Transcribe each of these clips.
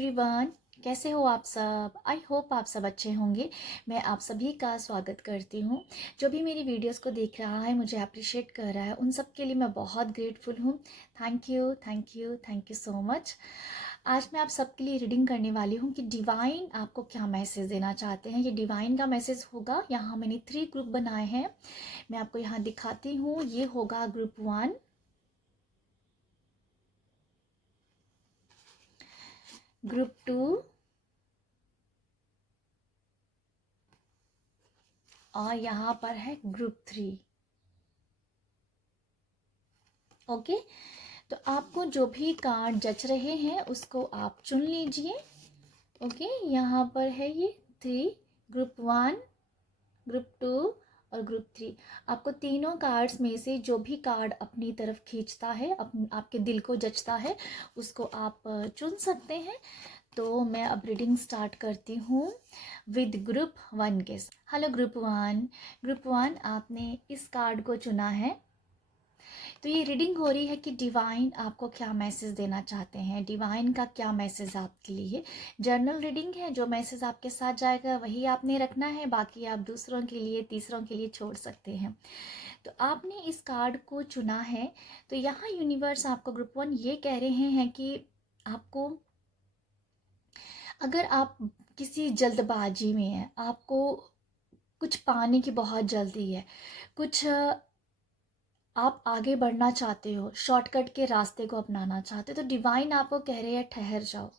Everyone, कैसे हो आप सब। आई होप आप सब अच्छे होंगे। मैं आप सभी का स्वागत करती हूँ। जो भी मेरी वीडियोस को देख रहा है, मुझे अप्रिशिएट कर रहा है, उन सब के लिए मैं बहुत ग्रेटफुल हूँ। Thank you thank you thank you so much. आज मैं आप सबके लिए रीडिंग करने वाली हूँ कि डिवाइन आपको क्या मैसेज देना चाहते हैं। ये डिवाइन का मैसेज होगा। यहाँ मैंने 3 ग्रुप बनाए हैं, मैं आपको यहाँ दिखाती हूँ। ये होगा ग्रुप 1, ग्रुप 2 और यहाँ पर है ग्रुप 3। ओके, तो आपको जो भी कार्ड जच रहे हैं उसको आप चुन लीजिए। ओके, यहाँ पर है ये 3, ग्रुप 1, ग्रुप 2 और ग्रुप 3। आपको तीनों कार्ड्स में से जो भी कार्ड अपनी तरफ खींचता है, आपके दिल को जचता है, उसको आप चुन सकते हैं। तो मैं अब रीडिंग स्टार्ट करती हूँ विद ग्रुप 1 के। हेलो ग्रुप 1, ग्रुप 1 आपने इस कार्ड को चुना है। तो ये रीडिंग हो रही है कि डिवाइन आपको क्या मैसेज देना चाहते हैं, डिवाइन का क्या मैसेज आपके लिए। जर्नल रीडिंग है, जो मैसेज आपके साथ जाएगा वही आपने रखना है, बाकी आप दूसरों के लिए, तीसरों के लिए छोड़ सकते हैं। तो आपने इस कार्ड को चुना है। तो यहाँ यूनिवर्स आपको ग्रुप 1 ये कह रहे हैं कि आपको, अगर आप किसी जल्दबाजी में हैं, आपको कुछ पाने की बहुत जल्दी है, कुछ आप आगे बढ़ना चाहते हो, शॉर्टकट के रास्ते को अपनाना चाहते हो, तो डिवाइन आपको कह रहे हैं ठहर जाओ,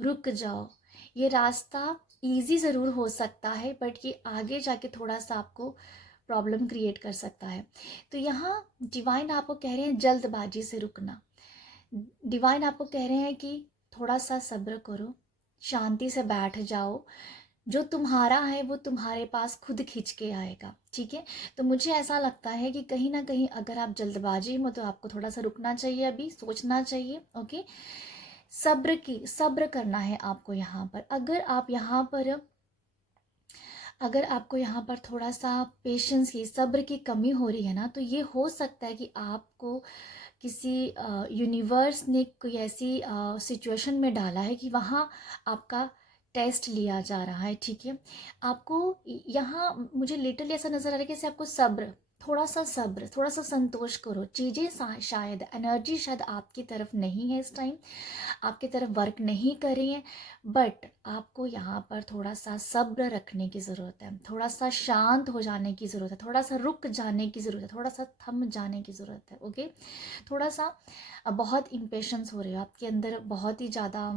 रुक जाओ। ये रास्ता इजी ज़रूर हो सकता है, बट ये आगे जाके थोड़ा सा आपको प्रॉब्लम क्रिएट कर सकता है। तो यहाँ डिवाइन आपको कह रहे हैं जल्दबाजी से रुकना। डिवाइन आपको कह रहे हैं कि थोड़ा सा सब्र करो, शांति से बैठ जाओ। जो तुम्हारा है वो तुम्हारे पास खुद खींच के आएगा। ठीक है, तो मुझे ऐसा लगता है कि कहीं ना कहीं अगर आप जल्दबाजी में, तो आपको थोड़ा सा रुकना चाहिए, अभी सोचना चाहिए। ओके, सब्र करना है आपको यहाँ पर। अगर आपको यहाँ पर थोड़ा सा पेशेंस की, सब्र की कमी हो रही है ना, तो ये हो सकता है कि आपको किसी यूनिवर्स ने कोई ऐसी सिचुएशन में डाला है कि वहाँ आपका टेस्ट लिया जा रहा है। ठीक है, आपको यहाँ मुझे लिटरली ऐसा नज़र आ रहा है कि जैसे आपको सब्र, थोड़ा सा संतोष करो। चीज़ें शायद एनर्जी शायद आपकी तरफ नहीं है, इस टाइम आपकी तरफ वर्क नहीं कर रही है, बट आपको यहाँ पर थोड़ा सा सब्र रखने की ज़रूरत है, थोड़ा सा शांत हो जाने की ज़रूरत है, थोड़ा सा रुक जाने की ज़रूरत है, थोड़ा सा थम जाने की ज़रूरत है। ओके, थोड़ा सा बहुत इम्पेशंस हो रहे हो आपके अंदर, बहुत ही ज़्यादा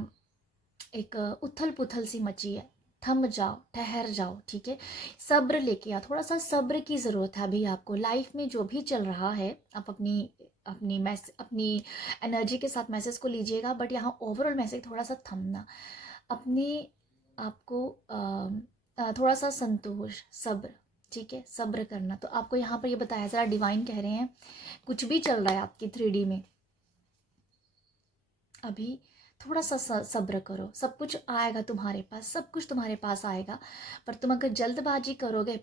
एक उथल पुथल सी मची है। थम जाओ, ठहर जाओ। ठीक है, सब्र लेके आओ, थोड़ा सा सब्र की ज़रूरत है अभी आपको। लाइफ में जो भी चल रहा है, आप अपनी एनर्जी के साथ मैसेज को लीजिएगा, बट यहाँ ओवरऑल मैसेज थोड़ा सा थमना, अपने आपको थोड़ा सा संतोष, सब्र। ठीक है, सब्र करना। तो आपको यहाँ पर ये बताया ज़रा, डिवाइन कह रहे हैं कुछ भी चल रहा है आपकी 3D में, अभी थोड़ा सा सब्र करो, सब कुछ आएगा तुम्हारे पास, सब कुछ तुम्हारे पास आएगा। पर तुम अगर जल्दबाजी करोगे,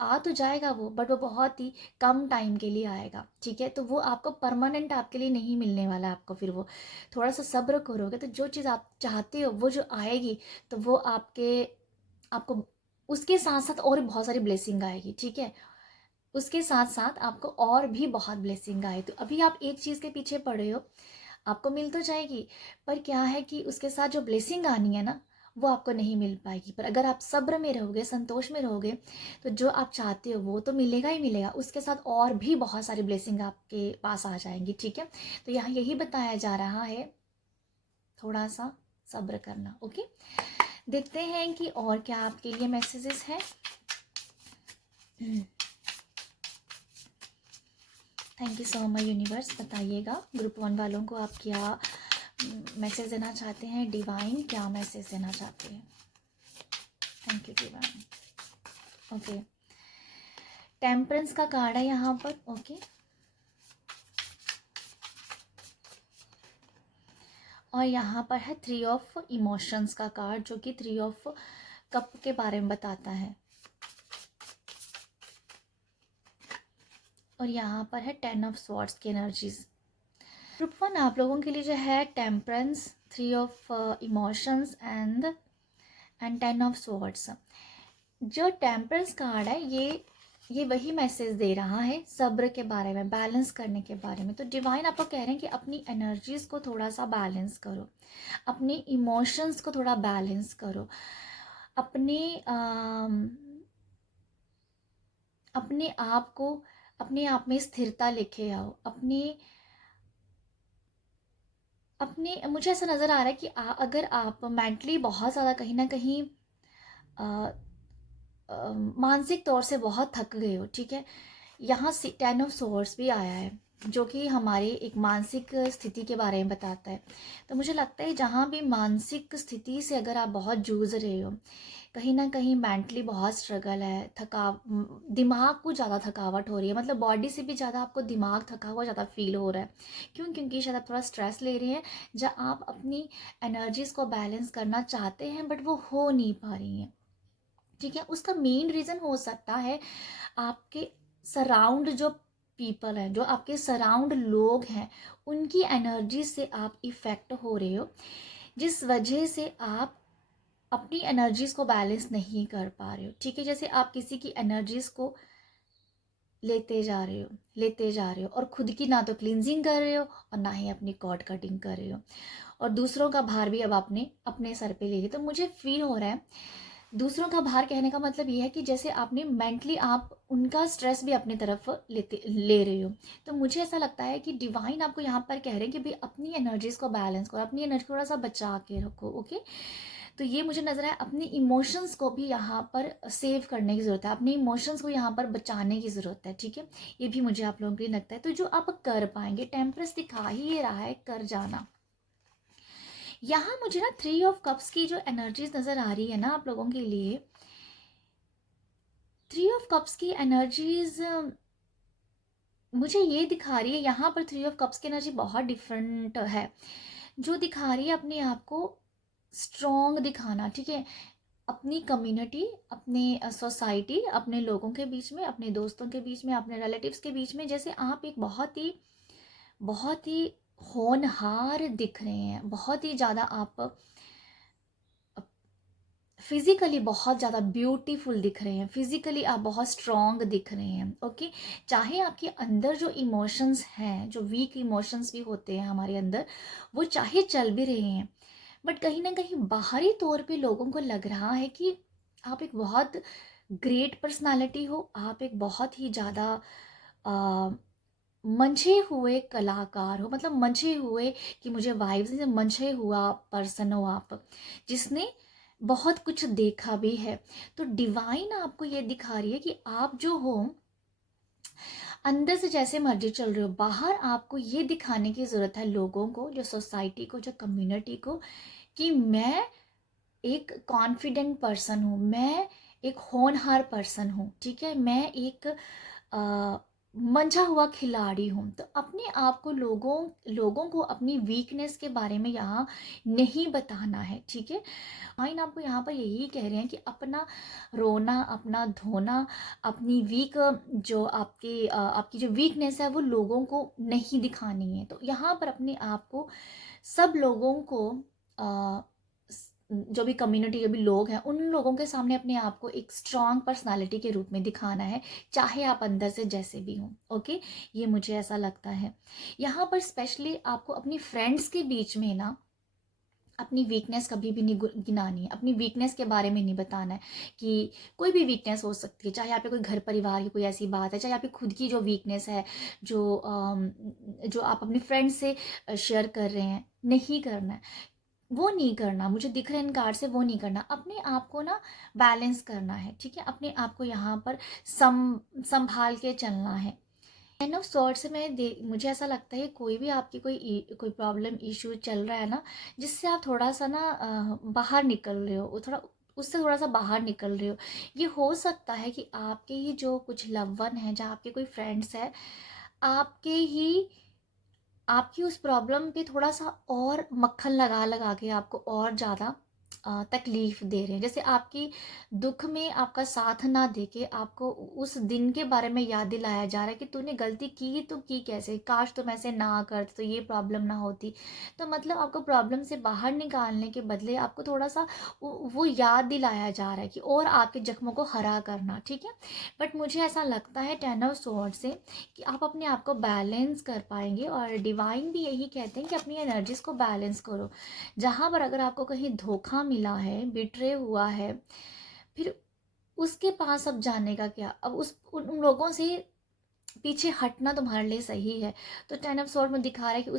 आ तो जाएगा वो, बट वो बहुत ही कम टाइम के लिए आएगा। ठीक है, तो वो आपको परमानेंट आपके लिए नहीं मिलने वाला आपको। फिर वो थोड़ा सा सब्र करोगे तो जो चीज़ आप चाहते हो वो जो आएगी, तो वो आपको उसके साथ साथ और बहुत सारी ब्लेसिंग आएगी। ठीक है, उसके साथ साथ आपको और भी बहुत ब्लेसिंग आए। तो अभी आप एक चीज़ के पीछे पड़े हो, आपको मिल तो जाएगी, पर क्या है कि उसके साथ जो ब्लेसिंग आनी है ना, वो आपको नहीं मिल पाएगी। पर अगर आप सब्र में रहोगे, संतोष में रहोगे, तो जो आप चाहते हो वो तो मिलेगा ही मिलेगा, उसके साथ और भी बहुत सारी ब्लेसिंग आपके पास आ जाएंगी। ठीक है, तो यहाँ यही बताया जा रहा है, थोड़ा सा सब्र करना। ओके, देखते हैं कि और क्या आपके लिए मैसेजेस हैं। Thank you so much universe. बताइएगा ग्रुप 1 वालों को आप क्या मैसेज देना चाहते हैं, डिवाइन क्या मैसेज देना चाहते हैं। Thank you divine. Okay, temperance का कार्ड है यहाँ पर। ओके, और यहाँ पर है 3 ऑफ इमोशंस का कार्ड, जो कि 3 ऑफ कप के बारे में बताता है। और यहाँ पर है 10 ऑफ स्वॉर्ड्स की एनर्जीज। ग्रुप 1 आप लोगों के लिए जो है temperance, 3 of emotions and 10 of swords. जो टेम्परेंस कार्ड है ये वही मैसेज दे रहा है सब्र के बारे में, बैलेंस करने के बारे में। तो डिवाइन आपको कह रहे हैं कि अपनी एनर्जीज को थोड़ा सा बैलेंस करो, अपने इमोशंस को थोड़ा बैलेंस करो, अपने अपने आप में स्थिरता लेके आओ। अपने मुझे ऐसा नज़र आ रहा है कि अगर आप मेंटली बहुत ज़्यादा कहीं ना कहीं मानसिक तौर से बहुत थक गए हो, ठीक है, यहाँ से 10 ऑफ सोर्स भी आया है जो कि हमारी एक मानसिक स्थिति के बारे में बताता है। तो मुझे लगता है जहाँ भी मानसिक स्थिति से अगर आप बहुत जूझ रहे हो, कहीं ना कहीं मेंटली बहुत स्ट्रगल है, दिमाग को ज़्यादा थकावट हो रही है, मतलब बॉडी से भी ज़्यादा आपको दिमाग थका हुआ ज़्यादा फील हो रहा है। क्योंकि शायद आप थोड़ा स्ट्रेस ले रहे हैं, जहाँ आप अपनी एनर्जीज़ को बैलेंस करना चाहते हैं बट वो हो नहीं पा रही हैं, ठीक है। उसका मेन रीज़न हो सकता है आपके सराउंड जो पीपल हैं, जो आपके सराउंड लोग हैं, उनकी एनर्जी से आप इफ़ेक्ट हो रहे हो, जिस वजह से आप अपनी एनर्जीज़ को बैलेंस नहीं कर पा रहे हो, ठीक है। जैसे आप किसी की एनर्जीज़ को लेते जा रहे हो और खुद की ना तो क्लींजिंग कर रहे हो और ना ही अपनी कॉर्ड कटिंग कर रहे हो, और दूसरों का भार भी अब आपने अपने सर पे ले लिया। तो मुझे फील हो रहा है, दूसरों का भार कहने का मतलब ये है कि जैसे आपने मेंटली आप उनका स्ट्रेस भी अपनी तरफ ले रहे हो। तो मुझे ऐसा लगता है कि डिवाइन आपको यहाँ पर कह रहे हैं कि भाई अपनी एनर्जीज को बैलेंस करो, अपनी एनर्जी थोड़ा सा बचा के रखो, ओके। तो ये मुझे नजर आया, अपनी इमोशंस को भी यहाँ पर सेव करने की ज़रूरत है, अपने इमोशंस को यहाँ पर बचाने की ज़रूरत है, ठीक है। ये भी मुझे आप लोगों के लिए लगता है। तो जो आप कर पाएंगे, टेम्परेंस दिखा ही ये रहा है, कर जाना। यहाँ मुझे ना 3 ऑफ कप्स की जो एनर्जीज नज़र आ रही है ना आप लोगों के लिए, 3 ऑफ कप्स की एनर्जीज मुझे ये दिखा रही है, यहाँ पर 3 ऑफ कप्स की एनर्जी बहुत डिफरेंट है, जो दिखा रही है अपने आप को स्ट्रॉन्ग दिखाना, ठीक है। अपनी कम्युनिटी, अपने सोसाइटी, अपने लोगों के बीच में, अपने दोस्तों के बीच में, अपने रिलेटिव्स के बीच में, जैसे आप एक बहुत ही होनहार दिख रहे हैं, बहुत ही ज़्यादा आप फिजिकली बहुत ज़्यादा ब्यूटीफुल दिख रहे हैं, फिजिकली आप बहुत स्ट्रॉन्ग दिख रहे हैं, ओके। चाहे आपके अंदर जो इमोशंस हैं, जो वीक इमोशंस भी होते हैं हमारे अंदर, वो चाहे चल भी रहे हैं, बट कहीं ना कहीं बाहरी तौर पे लोगों को लग रहा है कि आप एक बहुत ग्रेट पर्सनालिटी हो, आप एक बहुत ही ज़्यादा मंझे हुए कलाकार हो, मतलब मंझे हुए कि मुझे वाइब्स से मंझे हुआ पर्सन हो आप, जिसने बहुत कुछ देखा भी है। तो डिवाइन आपको ये दिखा रही है कि आप जो हो अंदर से जैसे मर्जी चल रहे हो, बाहर आपको ये दिखाने की ज़रूरत है लोगों को, जो सोसाइटी को, जो कम्युनिटी को, कि मैं एक कॉन्फिडेंट पर्सन हूँ, मैं एक होनहार पर्सन हूँ, ठीक है, मैं एक मंझा हुआ खिलाड़ी हूँ। तो अपने आप को लोगों को अपनी वीकनेस के बारे में यहाँ नहीं बताना है, ठीक है। माइन आपको यहाँ पर यही कह रहे हैं कि अपना रोना, अपना धोना, अपनी जो आपकी जो वीकनेस है वो लोगों को नहीं दिखानी है। तो यहाँ पर अपने आप को सब लोगों को जो भी कम्युनिटी, जो भी लोग हैं, उन लोगों के सामने अपने आप को एक स्ट्रॉन्ग पर्सनालिटी के रूप में दिखाना है, चाहे आप अंदर से जैसे भी हों, ओके। ये मुझे ऐसा लगता है। यहाँ पर स्पेशली आपको अपनी फ्रेंड्स के बीच में ना अपनी वीकनेस कभी भी नहीं गिनानी है, अपनी वीकनेस के बारे में नहीं बताना है कि कोई भी वीकनेस हो सकती है, चाहे आप पे कोई घर परिवार की कोई ऐसी बात है, चाहे आपकी खुद की जो वीकनेस है, जो आप अपने फ्रेंड से शेयर कर रहे हैं, नहीं करना है, वो नहीं करना। मुझे दिख रहे इन कार्ड से वो नहीं करना, अपने आप को ना बैलेंस करना है, ठीक है। अपने आप को यहाँ पर संभाल के चलना है। एंड ऑफ सॉर्ट से मुझे ऐसा लगता है कोई भी आपकी कोई प्रॉब्लम इशू चल रहा है ना, जिससे आप थोड़ा सा ना बाहर निकल रहे हो, उससे थोड़ा सा बाहर निकल रहे हो, ये हो सकता है कि आपके ही जो कुछ लव वन है, जहाँ आपके कोई फ्रेंड्स है, आपकी उस प्रॉब्लम पे थोड़ा सा और मक्खन लगा लगा के आपको और ज़्यादा तकलीफ़ दे रहे हैं। जैसे आपकी दुख में आपका साथ ना दे के आपको उस दिन के बारे में याद दिलाया जा रहा है कि तूने गलती की तो की कैसे, काश तुम ऐसे ना करते तो ये प्रॉब्लम ना होती। तो मतलब आपको प्रॉब्लम से बाहर निकालने के बदले आपको थोड़ा सा वो याद दिलाया जा रहा है कि और आपके जख्मों को हरा करना, ठीक है। बट मुझे ऐसा लगता है 10 ऑफ स्वॉर्ड से कि आप अपने आप को बैलेंस कर पाएंगे, और डिवाइन भी यही कहते हैं कि अपनी एनर्जीज को बैलेंस करो। जहाँ पर अगर आपको कहीं धोखा मिला है, बिट्रे हुआ है, फिर उसके पास अब जाने का क्या, अब उन लोगों से पीछे हटना तुम्हारे लिए सही है। तो 10 ऑफ स्वॉर्ड में दिखा रहा है कि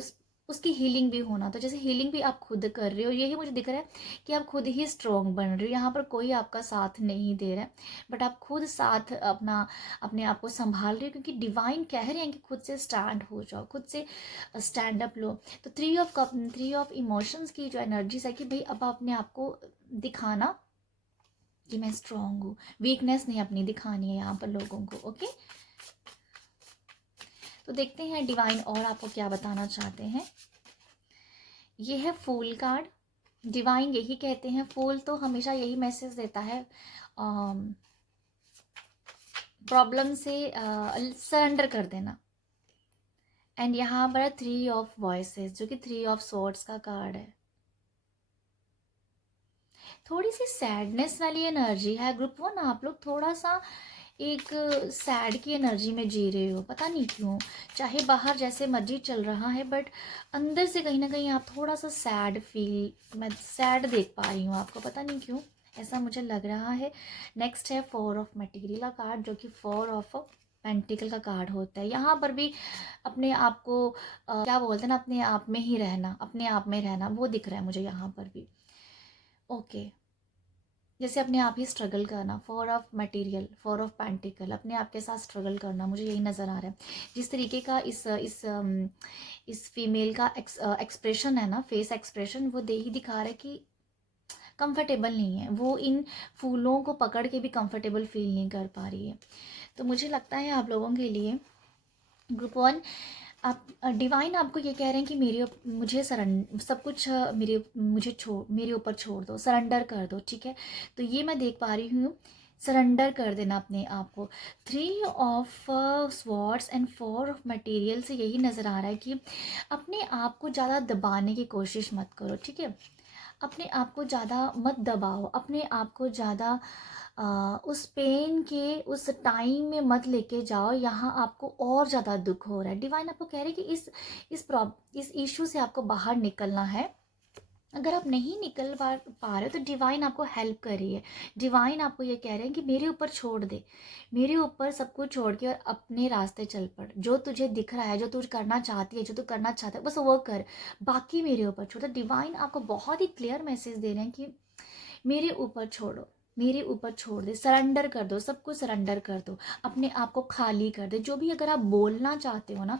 उसकी हीलिंग भी होना, तो जैसे हीलिंग भी आप खुद कर रहे हो, यही मुझे दिख रहा है कि आप खुद ही स्ट्रॉन्ग बन रहे हो। यहाँ पर कोई आपका साथ नहीं दे रहा है, बट आप खुद साथ अपने आप को संभाल रहे हो, क्योंकि डिवाइन कह रहे हैं कि खुद से स्टैंड हो जाओ, खुद से स्टैंड अप लो। तो 3 ऑफ कप, 3 ऑफ इमोशंस की जो एनर्जीज है कि भाई अब अपने आप को दिखाना कि मैं स्ट्रांग हूँ, वीकनेस नहीं अपनी दिखानी है यहाँ पर लोगों को। ओके, तो देखते हैं डिवाइन और आपको क्या बताना चाहते हैं। ये है फूल कार्ड। डिवाइन यही कहते हैं, फूल तो हमेशा यही मैसेज देता है, प्रॉब्लम से सरेंडर कर देना। एंड यहाँ पर 3 ऑफ वॉइसेस, जो कि 3 ऑफ स्वॉर्ड्स का कार्ड है। थोड़ी सी सैडनेस वाली एनर्जी है ग्रुप 1, आप लोग थोड़ा सा एक सैड की एनर्जी में जी रहे हो, पता नहीं क्यों। चाहे बाहर जैसे मर्जी चल रहा है, बट अंदर से कहीं ना कहीं आप थोड़ा सा सैड फील, मैं सैड देख पा रही हूँ आपको, पता नहीं क्यों ऐसा मुझे लग रहा है। नेक्स्ट है 4 ऑफ मटेरियल का कार्ड, जो कि 4 ऑफ पेंटिकल का कार्ड होता है। यहाँ पर भी अपने आप को क्या बोलते हैं ना, अपने आप में ही रहना, अपने आप में रहना, वो दिख रहा है मुझे यहाँ पर भी। ओके, जैसे अपने आप ही स्ट्रगल करना, 4 ऑफ मटेरियल, 4 ऑफ पेंटिकल, अपने आप के साथ स्ट्रगल करना, मुझे यही नज़र आ रहा है। जिस तरीके का इस फीमेल का एक्सप्रेशन है ना, फेस एक्सप्रेशन, वो दे ही दिखा रहा है कि कंफर्टेबल नहीं है, वो इन फूलों को पकड़ के भी कंफर्टेबल फील नहीं कर पा रही है। तो मुझे लगता है आप लोगों के लिए ग्रुप 1, आप डिवाइन आपको ये कह रहे हैं कि मुझे सब कुछ मेरे ऊपर छोड़ दो, सरेंडर कर दो, ठीक है। तो ये मैं देख पा रही हूँ, सरेंडर कर देना अपने आप को। 3 of swords and 4 of material से यही नज़र आ रहा है कि अपने आप को ज़्यादा दबाने की कोशिश मत करो, ठीक है। अपने आप को ज़्यादा मत दबाओ, अपने आप को ज़्यादा उस पेन के उस टाइम में मत लेके जाओ, यहाँ आपको और ज़्यादा दुख हो रहा है। डिवाइन आपको कह रहे हैं कि इस इशू से आपको बाहर निकलना है। अगर आप नहीं निकल पा रहे हो तो डिवाइन आपको हेल्प कर रही है। डिवाइन आपको ये कह रहे हैं कि मेरे ऊपर छोड़ दे, मेरे ऊपर सब कुछ छोड़ के और अपने रास्ते चल पड़। जो तुझे दिख रहा है, जो तू करना चाहती है, जो तू करना चाहता है, बस वो कर, बाकी मेरे ऊपर छोड़। तो डिवाइन आपको बहुत ही क्लियर मैसेज दे रहे हैं कि मेरे ऊपर छोड़ो, मेरे ऊपर छोड़ दे, सरेंडर कर दो, सब कुछ सरेंडर कर दो, अपने आप को खाली कर दे। जो भी अगर आप बोलना चाहते हो ना,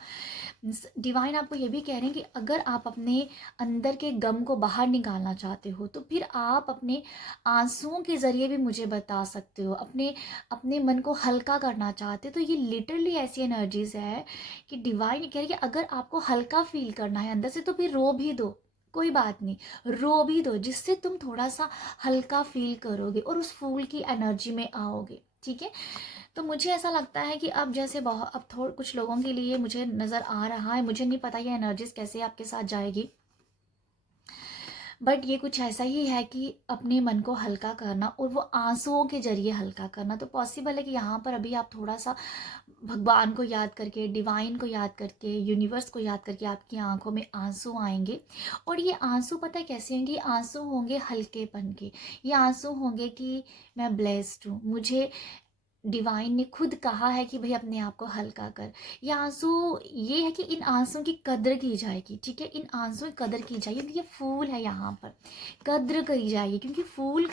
डिवाइन आपको ये भी कह रहे हैं कि अगर आप अपने अंदर के गम को बाहर निकालना चाहते हो तो फिर आप अपने आंसुओं के ज़रिए भी मुझे बता सकते हो। अपने अपने मन को हल्का करना चाहते हो तो ये लिटरली ऐसी एनर्जीज है कि डिवाइन कह रही है कि अगर आपको हल्का फील करना है अंदर से तो फिर रो भी दो, कोई बात नहीं, रो भी दो, जिससे तुम थोड़ा सा हल्का फील करोगे और उस फूल की एनर्जी में आओगे, ठीक है। तो मुझे ऐसा लगता है कि अब जैसे बहुत अब थोड़ा कुछ लोगों के लिए मुझे नज़र आ रहा है, मुझे नहीं पता ये एनर्जीज कैसे आपके साथ जाएगी, बट ये कुछ ऐसा ही है कि अपने मन को हल्का करना और वो आंसुओं के जरिए हल्का करना। तो पॉसिबल है कि यहाँ पर अभी आप थोड़ा सा भगवान को याद करके, डिवाइन को याद करके, यूनिवर्स को याद करके आपकी आंखों में आंसू आएंगे। और ये आंसू पता है कैसे होंगे, आंसू होंगे हल्केपन के, ये आंसू होंगे कि मैं ब्लेस्ड हूँ, मुझे डिवाइन ने खुद कहा है कि भाई अपने आप को हल्का कर। ये आंसू, ये है कि इन आंसुओं की कद्र की जाएगी, ठीक है, इन आंसुओं की कद्र की जाएगी क्योंकि ये फूल है, यहाँ पर कद्र करी जाएगी, क्योंकि फूल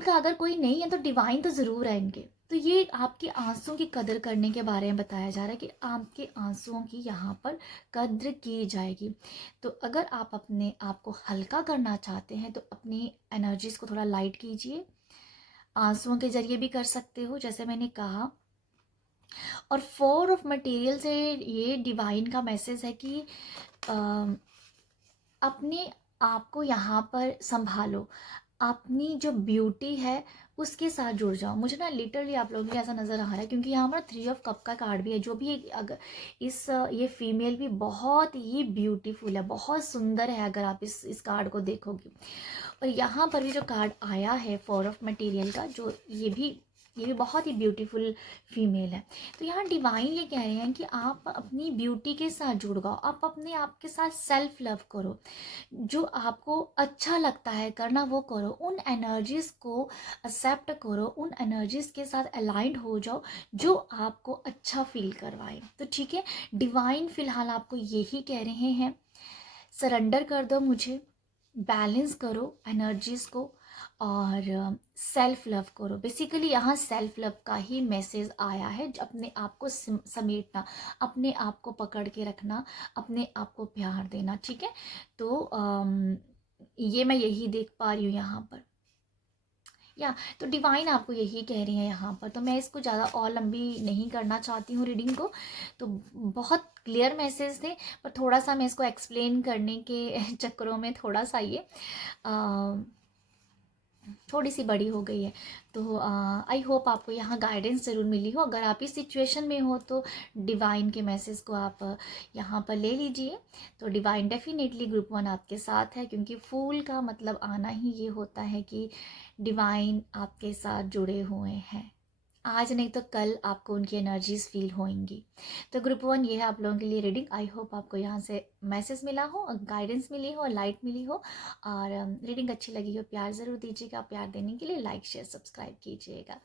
का अगर कोई नहीं है तो डिवाइन तो ज़रूर है इनके। तो ये आपके आंसुओं की कदर करने के बारे में बताया जा रहा है कि आपके आंसुओं की यहाँ पर कद्र की जाएगी। तो अगर आप अपने आप को हल्का करना चाहते हैं तो अपनी एनर्जीज को थोड़ा लाइट कीजिए, आंसुओं के जरिए भी कर सकते हो जैसे मैंने कहा। और 4 ऑफ मटेरियल से ये डिवाइन का मैसेज है कि अपने आपको यहाँ पर संभालो, अपनी जो ब्यूटी है उसके साथ जुड़ जाओ। मुझे ना लिटरली आप लोगों के ऐसा नज़र आ रहा है, क्योंकि यहाँ पर 3 ऑफ कप का कार्ड भी है, जो भी अगर ये फीमेल भी बहुत ही ब्यूटीफुल है, बहुत सुंदर है अगर आप इस कार्ड को देखोगे। और यहाँ पर भी जो कार्ड आया है 4 ऑफ मटेरियल का, जो ये भी बहुत ही ब्यूटीफुल फीमेल है। तो यहाँ डिवाइन ये कह रहे हैं कि आप अपनी ब्यूटी के साथ जुड़ जाओ, आप अपने आप के साथ सेल्फ लव करो, जो आपको अच्छा लगता है करना वो करो, उन एनर्जीज़ को एक्सेप्ट करो, उन एनर्जीज़ के साथ अलाइंड हो जाओ जो आपको अच्छा फील करवाए। तो ठीक है, डिवाइन फ़िलहाल आपको यही कह रहे हैं, सरेंडर कर दो मुझे, बैलेंस करो एनर्जीज़ को और सेल्फ लव करो। बेसिकली यहाँ सेल्फ लव का ही मैसेज आया है, अपने आप को समेटना, अपने आप को पकड़ के रखना, अपने आप को प्यार देना। ठीक है, तो ये मैं यही देख पा रही हूँ यहाँ पर, या तो डिवाइन आपको यही कह रही है यहाँ पर। तो मैं इसको ज़्यादा और लंबी नहीं करना चाहती हूँ रीडिंग को, तो बहुत क्लियर मैसेज थे, पर थोड़ा सा मैं इसको एक्सप्लेन करने के चक्करों में थोड़ा सा ये थोड़ी सी बड़ी हो गई है। तो आई होप आपको यहाँ गाइडेंस ज़रूर मिली हो। अगर आप इस सिचुएशन में हो तो डिवाइन के मैसेज को आप यहाँ पर ले लीजिए। तो डिवाइन डेफिनेटली ग्रुप 1 आपके साथ है, क्योंकि फूल का मतलब आना ही ये होता है कि डिवाइन आपके साथ जुड़े हुए हैं। आज नहीं तो कल आपको उनकी एनर्जीज फील होंगी। तो ग्रुप 1 ये है आप लोगों के लिए रीडिंग। आई होप आपको यहाँ से मैसेज मिला हो, गाइडेंस मिली हो, लाइट मिली हो, और रीडिंग अच्छी लगी हो प्यार ज़रूर दीजिएगा। प्यार देने के लिए लाइक शेयर सब्सक्राइब कीजिएगा।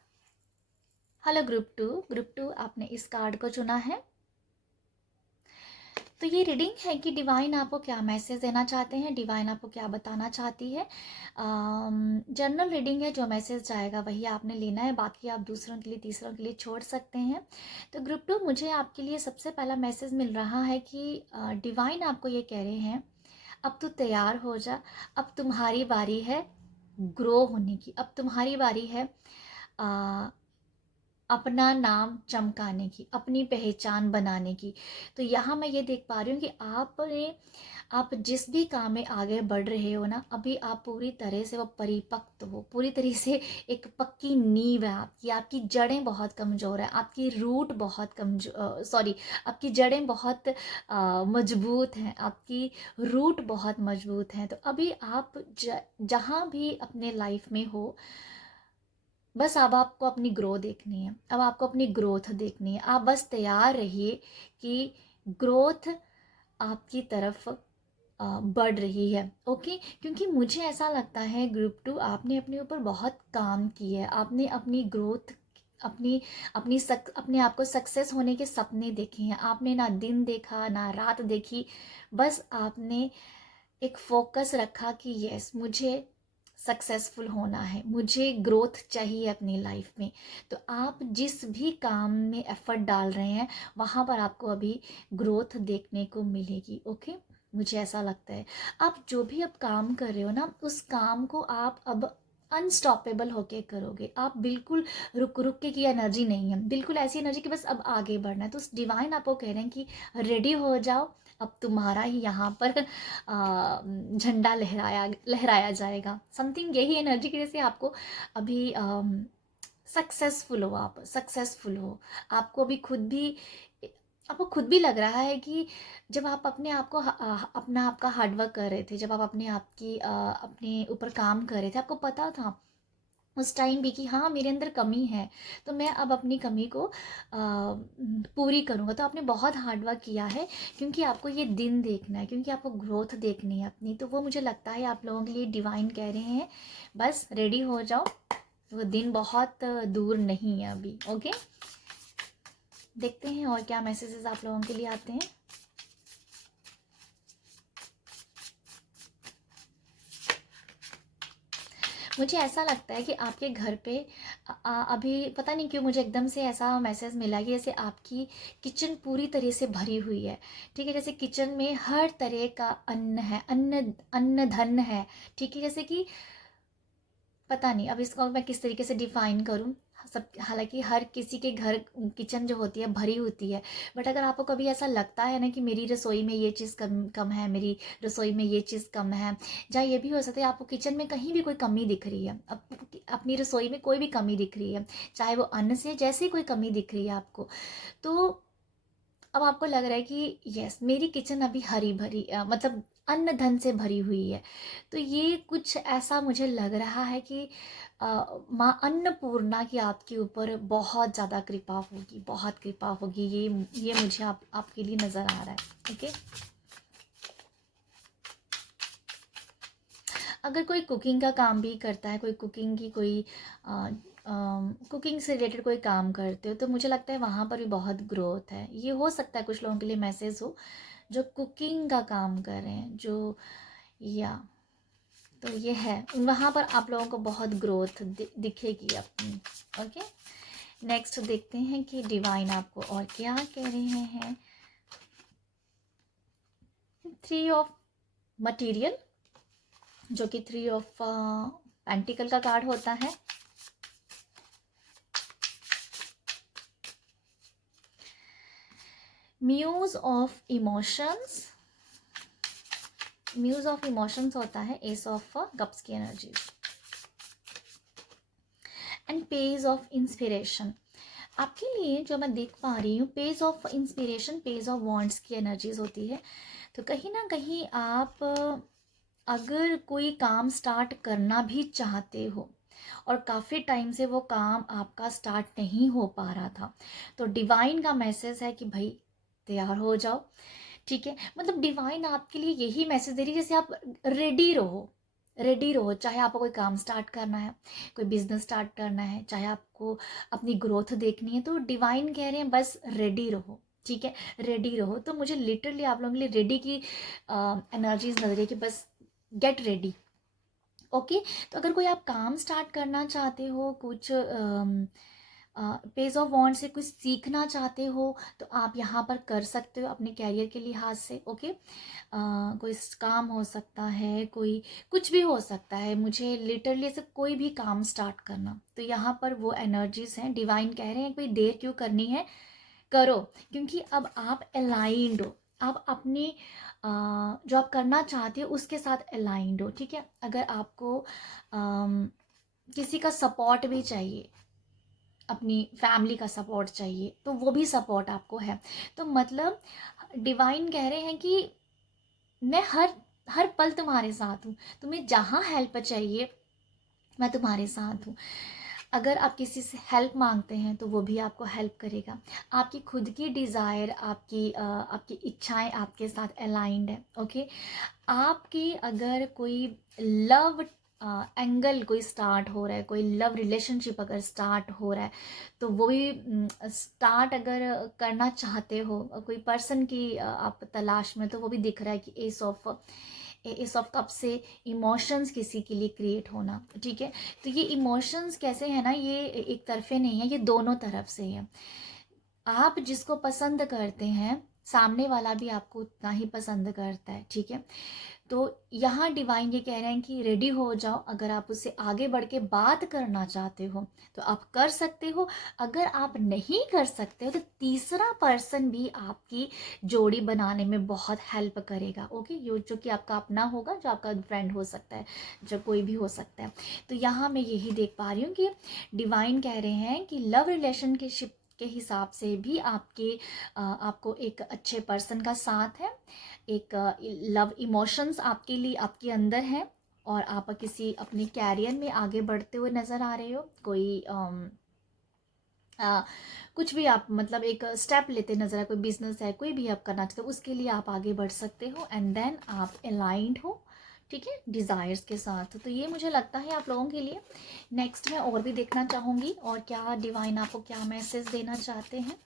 हेलो ग्रुप 2 आपने इस कार्ड को चुना है। तो ये रीडिंग है कि डिवाइन आपको क्या मैसेज देना चाहते हैं, डिवाइन आपको क्या बताना चाहती है। जनरल रीडिंग है, जो मैसेज जाएगा वही आपने लेना है, बाकी आप दूसरों के लिए तीसरों के लिए छोड़ सकते हैं। तो ग्रुप 2 मुझे आपके लिए सबसे पहला मैसेज मिल रहा है कि डिवाइन आपको ये कह रहे हैं, अब तू तैयार हो जा, अब तुम्हारी बारी है ग्रो होने की, अब तुम्हारी बारी है अपना नाम चमकाने की, अपनी पहचान बनाने की। तो यहाँ मैं ये देख पा रही हूँ कि आप जिस भी काम में आगे बढ़ रहे हो ना, अभी आप पूरी तरह से वो परिपक्व हो, पूरी तरह से एक पक्की नींव है आपकी, आपकी जड़ें बहुत कमज़ोर है, आपकी रूट बहुत आपकी जड़ें बहुत मजबूत हैं, आपकी रूट बहुत मजबूत हैं। तो अभी आप जहाँ भी अपने लाइफ में हो, बस अब आपको अपनी ग्रोथ देखनी है, अब आपको अपनी ग्रोथ देखनी है। आप बस तैयार रहिए कि ग्रोथ आपकी तरफ बढ़ रही है। ओके, क्योंकि मुझे ऐसा लगता है ग्रुप 2 आपने अपने ऊपर बहुत काम किया है, आपने अपनी ग्रोथ अपने आप को सक्सेस होने के सपने देखे हैं। आपने ना दिन देखा ना रात देखी, बस आपने एक फोकस रखा कि यस मुझे सक्सेसफुल होना है, मुझे ग्रोथ चाहिए अपनी लाइफ में। तो आप जिस भी काम में एफर्ट डाल रहे हैं वहाँ पर आपको अभी ग्रोथ देखने को मिलेगी। ओके, मुझे ऐसा लगता है आप जो भी अब काम कर रहे हो ना, उस काम को आप अब अनस्टॉपेबल होके करोगे। आप बिल्कुल रुक रुक के की एनर्जी नहीं है, बिल्कुल ऐसी एनर्जी कि बस अब आगे बढ़ना है। तो डिवाइन आपको कह रहे हैं कि रेडी हो जाओ, अब तुम्हारा ही यहाँ पर झंडा लहराया जाएगा। समथिंग यही एनर्जी की जैसे आपको अभी सक्सेसफुल हो, आप सक्सेसफुल हो, आपको अभी आपको खुद भी लग रहा है कि जब आप अपने आप को अपना आपका हार्डवर्क कर रहे थे, जब आप अपने ऊपर काम कर रहे थे, आपको पता था उस टाइम भी कि हाँ मेरे अंदर कमी है, तो मैं अब अपनी कमी को पूरी करूँगा। तो आपने बहुत हार्ड वर्क किया है, क्योंकि आपको ये दिन देखना है, क्योंकि आपको ग्रोथ देखनी है अपनी। तो वो मुझे लगता है आप लोगों के लिए डिवाइन कह रहे हैं बस रेडी हो जाओ, वो दिन बहुत दूर नहीं है अभी। ओके, देखते हैं और क्या मैसेजेस आप लोगों के लिए आते हैं। मुझे ऐसा लगता है कि आपके घर पे अभी पता नहीं क्यों मुझे एकदम से ऐसा मैसेज मिला कि जैसे आपकी किचन पूरी तरह से भरी हुई है। ठीक है, जैसे किचन में हर तरह का अन्न है, अन्न धन है। ठीक है, जैसे कि पता नहीं अब इसको मैं किस तरीके से डिफाइन करूं। सब, हालांकि हर किसी के घर किचन जो होती है भरी होती है, बट अगर आपको कभी ऐसा लगता है ना कि मेरी रसोई में ये चीज़ कम कम है, मेरी रसोई में ये चीज़ कम है, या ये भी हो सकता है आपको किचन में कहीं भी कोई कमी दिख रही है, अपनी रसोई में कोई भी कमी दिख रही है, चाहे वो अन्न से जैसे कोई कमी दिख रही है आपको, तो अब आपको लग रहा है कि यस मेरी किचन अभी हरी भरी मतलब अन्न धन से भरी हुई है, तो ये कुछ ऐसा मुझे लग रहा है कि माँ अन्नपूर्णा की आपके ऊपर बहुत ज़्यादा कृपा होगी, बहुत कृपा होगी, ये मुझे आपके लिए नज़र आ रहा है। ओके, अगर कोई कुकिंग का काम भी करता है, कोई कुकिंग की कोई कुकिंग से रिलेटेड कोई काम करते हो, तो मुझे लगता है वहाँ पर भी बहुत ग्रोथ है। ये हो सकता है कुछ लोगों के लिए मैसेज हो जो कुकिंग का काम कर रहे हैं, जो या तो ये है, वहाँ पर आप लोगों को बहुत ग्रोथ दिखेगी अपनी। ओके, नेक्स्ट देखते हैं कि डिवाइन आपको और क्या कह रहे हैं। 3 ऑफ मटेरियल, जो कि 3 ऑफ पेंटिकल का कार्ड होता है। Muse of emotions, muse of emotions होता है एस ऑफ कप्स की energy, and page of inspiration. आपके लिए जो मैं देख पा रही हूँ, page of inspiration, page of wands की एनर्जीज होती है। तो कहीं ना कहीं आप अगर कोई काम स्टार्ट करना भी चाहते हो और काफ़ी टाइम से वो काम आपका स्टार्ट नहीं हो पा रहा था, तो डिवाइन का मैसेज है कि भाई तैयार हो जाओ। ठीक है, मतलब डिवाइन आपके लिए यही मैसेज दे रही है, जैसे आप रेडी रहो, रेडी रहो, चाहे आपको कोई काम स्टार्ट करना है, कोई बिजनेस स्टार्ट करना है, चाहे आपको अपनी ग्रोथ देखनी है, तो डिवाइन कह रहे हैं बस रेडी रहो। ठीक है, रेडी रहो। तो मुझे लिटरली आप लोगों के लिए रेडी की एनर्जीज नजर है कि बस गेट रेडी। ओके, तो अगर कोई आप काम स्टार्ट करना चाहते हो, कुछ पेज ऑफ वॉन्ड से कुछ सीखना चाहते हो, तो आप यहाँ पर कर सकते हो अपने कैरियर के लिहाज से। ओके, कोई काम हो सकता है, कोई कुछ भी हो सकता है, मुझे लिटरली से कोई भी काम स्टार्ट करना, तो यहाँ पर वो एनर्जीज हैं। डिवाइन कह रहे हैं कोई देर क्यों करनी है, करो, क्योंकि अब आप अलाइंड हो, आप अपनी जो आप करना चाहते हो उसके साथ अलाइंड हो। ठीक है, अगर आपको किसी का सपोर्ट भी चाहिए, अपनी फैमिली का सपोर्ट चाहिए, तो वो भी सपोर्ट आपको है। तो मतलब डिवाइन कह रहे हैं कि मैं हर हर पल तुम्हारे साथ हूँ, तुम्हें जहाँ हेल्प चाहिए मैं तुम्हारे साथ हूँ। अगर आप किसी से हेल्प मांगते हैं तो वो भी आपको हेल्प करेगा। आपकी खुद की डिज़ायर, आपकी इच्छाएं आपके साथ अलाइंड है। ओके, आपकी अगर कोई लव एंगल कोई स्टार्ट हो रहा है, कोई लव रिलेशनशिप अगर स्टार्ट हो रहा है, तो वो भी स्टार्ट अगर करना चाहते हो, कोई पर्सन की आप तलाश में, तो वो भी दिख रहा है कि एस ऑफ कप से इमोशंस किसी के लिए क्रिएट होना। ठीक है, तो ये इमोशंस कैसे है ना, ये एक तरफे नहीं है, ये दोनों तरफ से है। आप जिसको पसंद करते हैं, सामने वाला भी आपको उतना ही पसंद करता है। ठीक है, तो यहाँ डिवाइन ये कह रहे हैं कि रेडी हो जाओ। अगर आप उससे आगे बढ़ के बात करना चाहते हो तो आप कर सकते हो, अगर आप नहीं कर सकते हो तो तीसरा पर्सन भी आपकी जोड़ी बनाने में बहुत हेल्प करेगा। ओके, जो कि आपका अपना होगा, जो आपका फ्रेंड हो सकता है, जो कोई भी हो सकता है। तो यहाँ मैं यही देख पा रही हूँ कि डिवाइन कह रहे हैं कि लव रिलेशनशिप के हिसाब से भी आपको एक अच्छे पर्सन का साथ है, एक लव इमोशंस आपके लिए आपके अंदर है, और आप किसी अपने कैरियर में आगे बढ़ते हुए नज़र आ रहे हो। कोई कुछ भी आप मतलब एक स्टेप लेते नज़र आ, कोई बिजनेस है, कोई भी आप करना चाहते हो, उसके लिए आप आगे बढ़ सकते हो, एंड देन आप अलाइंड हो। ठीक है, डिज़ायर्स के साथ। तो ये मुझे लगता है आप लोगों के लिए। नेक्स्ट मैं और भी देखना चाहूँगी और क्या डिवाइन आपको क्या मैसेज देना चाहते हैं।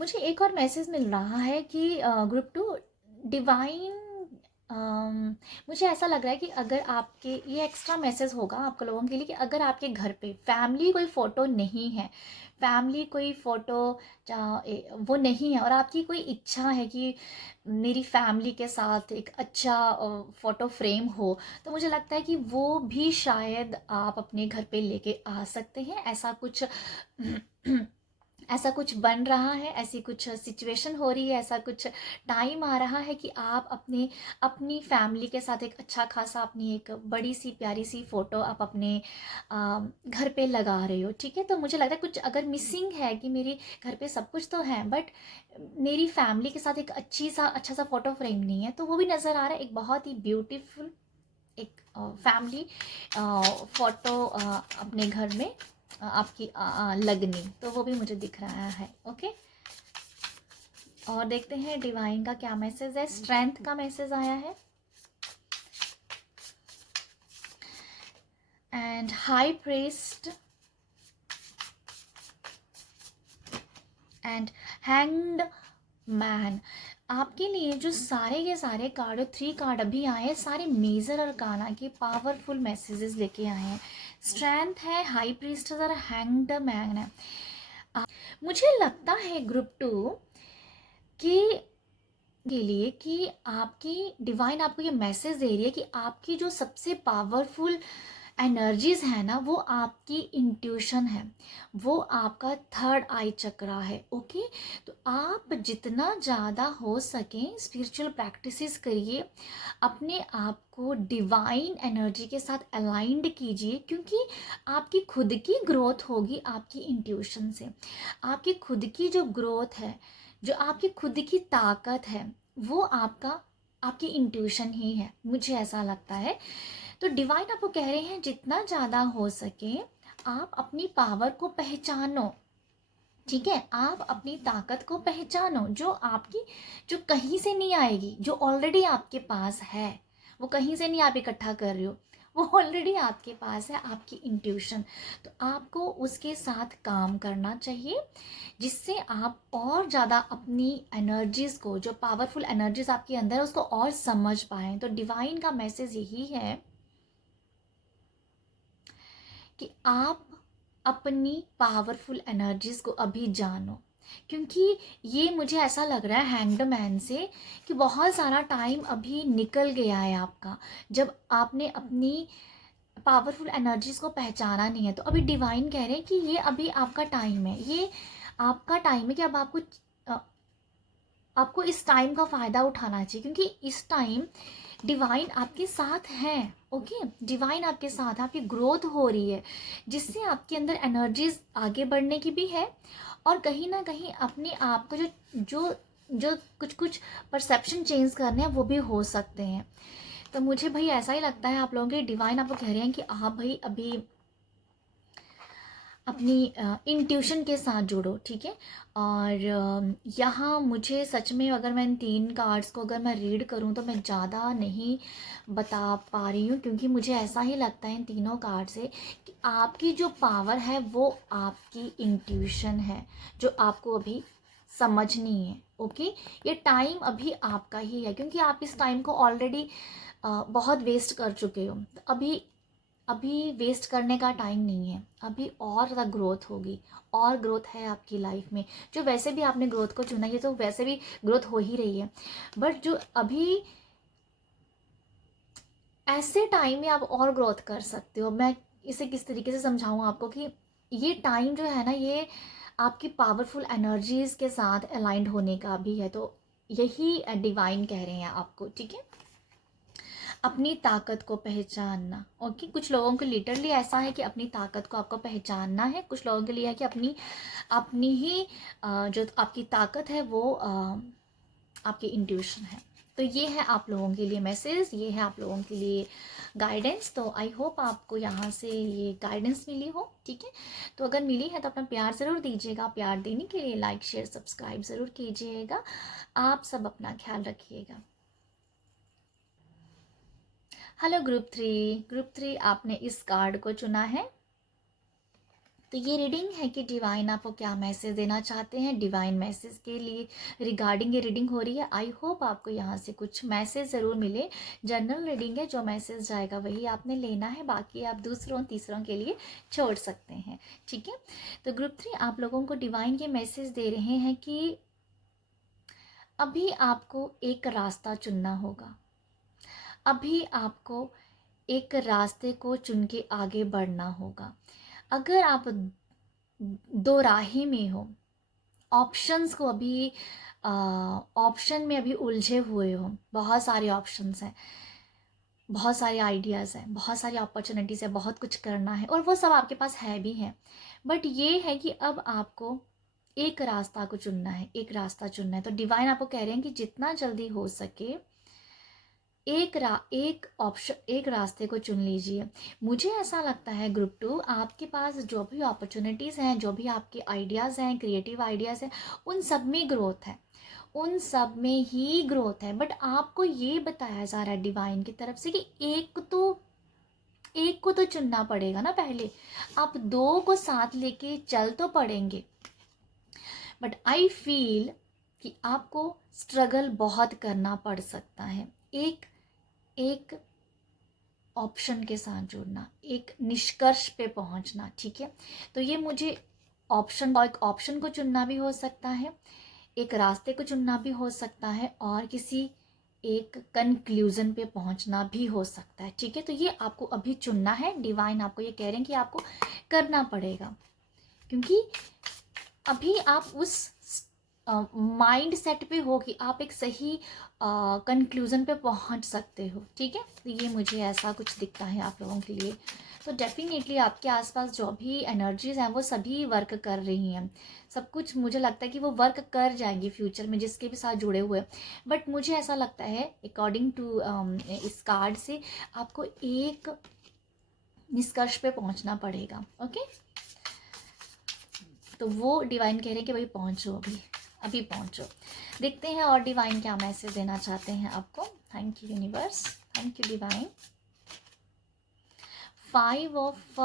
मुझे एक और मैसेज मिल रहा है कि ग्रुप टू डिवाइन मुझे ऐसा लग रहा है कि अगर आपके ये एक्स्ट्रा मैसेज होगा आपके लोगों के लिए कि अगर आपके घर पे फैमिली कोई फ़ोटो नहीं है, फैमिली कोई फ़ोटो वो नहीं है और आपकी कोई इच्छा है कि मेरी फैमिली के साथ एक अच्छा फ़ोटो फ्रेम हो, तो मुझे लगता है कि वो भी शायद आप अपने घर पे लेके आ सकते हैं। ऐसा कुछ ऐसा कुछ बन रहा है, ऐसी कुछ सिचुएशन हो रही है, ऐसा कुछ टाइम आ रहा है कि आप अपनी फैमिली के साथ एक अच्छा खासा अपनी एक बड़ी सी प्यारी सी फ़ोटो आप अपने घर पे लगा रहे हो, ठीक है। तो मुझे लगता है कुछ अगर मिसिंग है कि मेरे घर पे सब कुछ तो है बट मेरी फैमिली के साथ एक अच्छा सा फ़ोटो फ्रेम नहीं है, तो वो भी नज़र आ रहा है। एक बहुत ही ब्यूटीफुल एक फैमिली फ़ोटो अपने घर में आपकी लगनी, तो वो भी मुझे दिख रहा है। ओके, और देखते हैं डिवाइन का क्या मैसेज है। स्ट्रेंथ का मैसेज आया है and high priest and hanged man. आपके लिए जो सारे के सारे कार्ड, 3 कार्ड अभी आए हैं, सारे मेजर और काना के पावरफुल मैसेजेस लेके आए हैं। स्ट्रेंथ है, हाई प्रीस्ट और हैंग्ड मैन है। मुझे लगता है ग्रुप 2 कि के लिए कि आपकी डिवाइन आपको ये मैसेज दे रही है कि आपकी जो सबसे पावरफुल एनर्जीज है ना, वो आपकी इंट्यूशन है, वो आपका थर्ड आई चक्रा है। ओके, तो आप जितना ज़्यादा हो सके स्पिरिचुअल प्रैक्टिसेस करिए, अपने आप को डिवाइन एनर्जी के साथ अलाइंड कीजिए, क्योंकि आपकी खुद की ग्रोथ होगी आपकी इंट्यूशन से। आपकी खुद की जो ग्रोथ है, जो आपकी खुद की ताकत है, वो आपकी इंट्यूशन ही है, मुझे ऐसा लगता है। तो डिवाइन आपको कह रहे हैं जितना ज़्यादा हो सके आप अपनी पावर को पहचानो, ठीक है। आप अपनी ताकत को पहचानो जो कहीं से नहीं आएगी, जो ऑलरेडी आपके पास है। वो कहीं से नहीं आप इकट्ठा कर रहे हो, वो ऑलरेडी आपके पास है, आपकी इंट्यूशन। तो आपको उसके साथ काम करना चाहिए, जिससे आप और ज़्यादा अपनी एनर्जीज़ को, जो पावरफुल एनर्जीज आपके अंदर है, उसको और समझ पाएँ। तो डिवाइन का मैसेज यही है कि आप अपनी पावरफुल एनर्जीज को अभी जानो, क्योंकि ये मुझे ऐसा लग रहा है हैंग्ड मैन से कि बहुत सारा टाइम अभी निकल गया है आपका, जब आपने अपनी पावरफुल एनर्जीज को पहचाना नहीं है। तो अभी डिवाइन कह रहे हैं कि ये अभी आपका टाइम है, ये आपका टाइम है कि अब आपको इस टाइम का फ़ायदा उठाना चाहिए, क्योंकि इस टाइम डिवाइन आपके साथ हैं। ओके, डिवाइन आपके साथ है, आपकी ग्रोथ हो रही है, जिससे आपके अंदर एनर्जीज आगे बढ़ने की भी है, और कहीं ना कहीं अपने आप को जो जो जो कुछ कुछ परसेप्शन चेंज करने हैं वो भी हो सकते हैं। तो मुझे भाई ऐसा ही लगता है आप लोगों के डिवाइन आपको कह रहे हैं कि आप भाई अभी अपनी इंट्यूशन के साथ जुड़ो, ठीक है। और यहाँ मुझे सच में अगर मैं इन 3 कार्ड्स को अगर मैं रीड करूँ तो मैं ज़्यादा नहीं बता पा रही हूँ, क्योंकि मुझे ऐसा ही लगता है इन तीनों कार्ड से कि आपकी जो पावर है वो आपकी इंट्यूशन है, जो आपको अभी समझनी है। ओके, ये टाइम अभी आपका ही है, क्योंकि आप इस टाइम को ऑलरेडी बहुत वेस्ट कर चुके हो। तो अभी वेस्ट करने का टाइम नहीं है, अभी और ज़्यादा ग्रोथ होगी, और ग्रोथ है आपकी लाइफ में। जो वैसे भी आपने ग्रोथ को चुना है, तो वैसे भी ग्रोथ हो ही रही है, बट जो अभी ऐसे टाइम में आप और ग्रोथ कर सकते हो। मैं इसे किस तरीके से समझाऊँ आपको कि ये टाइम जो है ना, ये आपकी पावरफुल एनर्जीज के साथ अलाइंड होने का भी है। तो यही डिवाइन कह रहे हैं आपको, ठीक है। अपनी ताकत को पहचानना। ओके, कुछ लोगों को लिटरली ऐसा है कि अपनी ताकत को आपको पहचानना है, कुछ लोगों के लिए है कि अपनी ही जो आपकी ताकत है वो आपकी इंट्यूशन है। तो ये है आप लोगों के लिए मैसेज, ये है आप लोगों के लिए गाइडेंस। तो आई होप आपको यहाँ से ये गाइडेंस मिली हो, ठीक है। तो अगर मिली है तो अपना प्यार ज़रूर दीजिएगा। प्यार देने के लिए लाइक शेयर सब्सक्राइब ज़रूर कीजिएगा। आप सब अपना ख्याल रखिएगा। हेलो ग्रुप 3, आपने इस कार्ड को चुना है। तो ये रीडिंग है कि डिवाइन आपको क्या मैसेज देना चाहते हैं, डिवाइन मैसेज के लिए रिगार्डिंग ये रीडिंग हो रही है। आई होप आपको यहाँ से कुछ मैसेज ज़रूर मिले। जनरल रीडिंग है, जो मैसेज जाएगा वही आपने लेना है, बाकी आप दूसरों तीसरों के लिए छोड़ सकते हैं। ठीक है, तो ग्रुप 3 आप लोगों को डिवाइन ये मैसेज दे रहे हैं कि अभी आपको एक रास्ता चुनना होगा, अभी आपको एक रास्ते को चुन के आगे बढ़ना होगा। अगर आप दो राही में हो, ऑप्शंस को अभी ऑप्शन में अभी उलझे हुए हो, बहुत सारे ऑप्शंस हैं, बहुत सारे आइडियाज़ हैं, बहुत सारी अपॉर्चुनिटीज़ है, बहुत कुछ करना है और वो सब आपके पास है भी है, बट ये है कि अब आपको एक रास्ता को चुनना है, एक रास्ता चुनना है। तो डिवाइन आपको कह रहे हैं कि जितना जल्दी हो सके एक रास्ते को चुन लीजिए। मुझे ऐसा लगता है ग्रुप 2 आपके पास जो भी अपॉर्चुनिटीज़ हैं, जो भी आपके आइडियाज़ हैं, क्रिएटिव आइडियाज़ हैं, उन सब में ग्रोथ है, उन सब में ही ग्रोथ है। बट आपको ये बताया जा रहा है डिवाइन की तरफ से कि एक को तो चुनना पड़ेगा ना, पहले आप दो को साथ लेके चल तो पड़ेंगे। बट आई फील कि आपको स्ट्रगल बहुत करना पड़ सकता है, एक ऑप्शन के साथ जुड़ना, एक निष्कर्ष पे पहुंचना। ठीक है, तो ये मुझे एक ऑप्शन को चुनना भी हो सकता है, एक रास्ते को चुनना भी हो सकता है और किसी एक कंक्लूजन पे पहुंचना भी हो सकता है। ठीक है, तो ये आपको अभी चुनना है। डिवाइन आपको ये कह रहे हैं कि आपको करना पड़ेगा, क्योंकि अभी आप उस माइंड सेट पे हो कि आप एक सही कंक्लूजन पे पहुंच सकते हो। ठीक है, तो ये मुझे ऐसा कुछ दिखता है आप लोगों के लिए। तो डेफिनेटली आपके आसपास जो भी एनर्जीज हैं वो सभी वर्क कर रही हैं, सब कुछ मुझे लगता है कि वो वर्क कर जाएंगी फ्यूचर में, जिसके भी साथ जुड़े हुए। बट मुझे ऐसा लगता है अकॉर्डिंग टू इस कार्ड से आपको एक निष्कर्ष पे पहुंचना पड़ेगा। ओके, तो वो डिवाइन कह रहे हैं कि भाई पहुंचो, अभी पहुंचो। देखते हैं और डिवाइन क्या मैसेज देना चाहते हैं आपको। Thank you universe, thank you divine. 5 of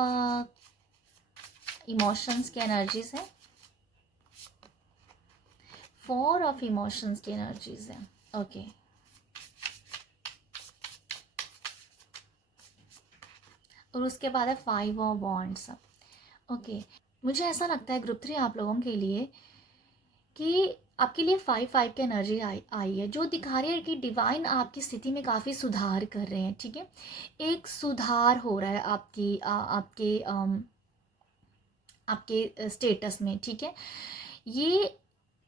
emotions की एनर्जीज है, 4 ऑफ इमोशंस की एनर्जीज है। ओके, और उसके बाद है 5 ऑफ वॉन्ड्स। ओके, मुझे ऐसा लगता है ग्रुप 3 आप लोगों के लिए कि आपके लिए 5 की एनर्जी आई है, जो दिखा रही है कि डिवाइन आपकी स्थिति में काफ़ी सुधार कर रहे हैं। ठीक है, एक सुधार हो रहा है आपके स्टेटस में। ठीक है, ये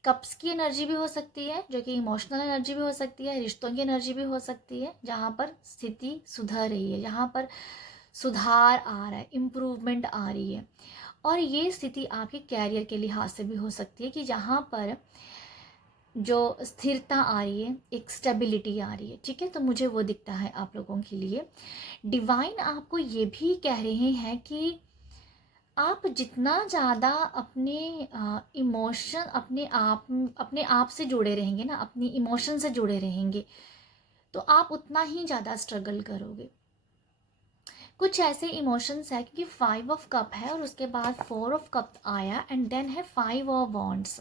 कप्स की एनर्जी भी हो सकती है, जो कि इमोशनल एनर्जी भी हो सकती है, रिश्तों की एनर्जी भी हो सकती है, जहाँ पर स्थिति सुधर रही है, जहाँ पर सुधार आ रहा है, इम्प्रूवमेंट आ रही है। और ये स्थिति आपके कैरियर के लिहाज से भी हो सकती है कि जहाँ पर जो स्थिरता आ रही है, एक स्टेबिलिटी आ रही है। ठीक है, तो मुझे वो दिखता है आप लोगों के लिए। डिवाइन आपको ये भी कह रहे हैं कि आप जितना ज़्यादा अपने इमोशन अपने आप से जुड़े रहेंगे ना, अपनी इमोशन से जुड़े रहेंगे, तो आप उतना ही ज़्यादा स्ट्रगल करोगे। कुछ ऐसे इमोशंस है, क्योंकि 5 ऑफ कप है और उसके बाद 4 ऑफ कप आया एंड देन है 5 ऑफ वॉन्ड्स।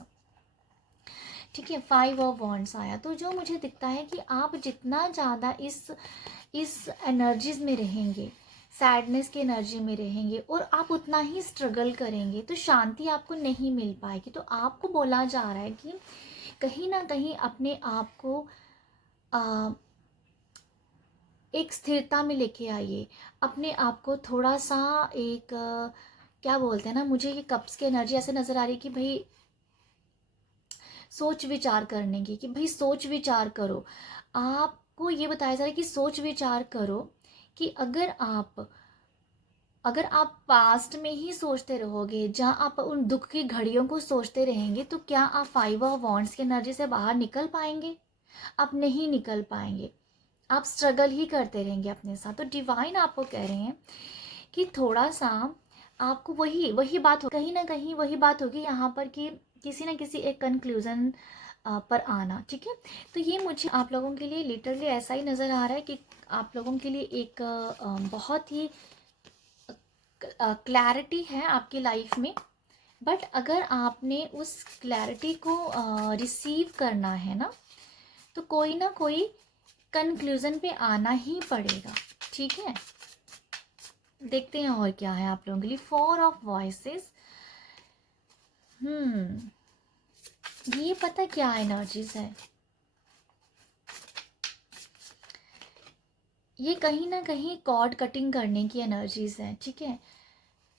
ठीक है, 5 ऑफ वॉन्ड्स आया, तो जो मुझे दिखता है कि आप जितना ज़्यादा इस एनर्जीज में रहेंगे, सैडनेस की एनर्जी में रहेंगे और आप उतना ही स्ट्रगल करेंगे, तो शांति आपको नहीं मिल पाएगी। तो आपको बोला जा रहा है कि कहीं ना कहीं अपने आप को एक स्थिरता में लेके आइए, अपने आप को थोड़ा सा एक क्या बोलते हैं ना, मुझे ये कप्स की एनर्जी ऐसे नज़र आ रही है कि भाई सोच विचार करने की, कि भाई सोच विचार करो। आपको ये बताया जा रहा है कि सोच विचार करो कि अगर आप पास्ट में ही सोचते रहोगे, जहाँ आप उन दुख की घड़ियों को सोचते रहेंगे, तो क्या आप 5 ऑफ वॉन्ड्स की एनर्जी से बाहर निकल पाएंगे? आप नहीं निकल पाएंगे, आप स्ट्रगल ही करते रहेंगे अपने साथ। तो डिवाइन आपको कह रहे हैं कि थोड़ा सा आपको वही बात हो, कहीं ना कहीं वही बात होगी यहाँ पर कि किसी ना किसी एक कंक्लूजन पर आना। ठीक है, तो ये मुझे आप लोगों के लिए लिटरली ऐसा ही नज़र आ रहा है कि आप लोगों के लिए एक बहुत ही क्लैरिटी है आपकी लाइफ में, बट अगर आपने उस क्लैरिटी को रिसीव करना है ना, तो कोई ना कोई कंक्लूजन पे आना ही पड़ेगा, ठीक है। देखते हैं और क्या है आप लोगों के लिए। 4 ऑफ वॉइसेस। ये पता क्या एनर्जीज है, ये कहीं ना कहीं कॉर्ड कटिंग करने की एनर्जीज है, ठीक है।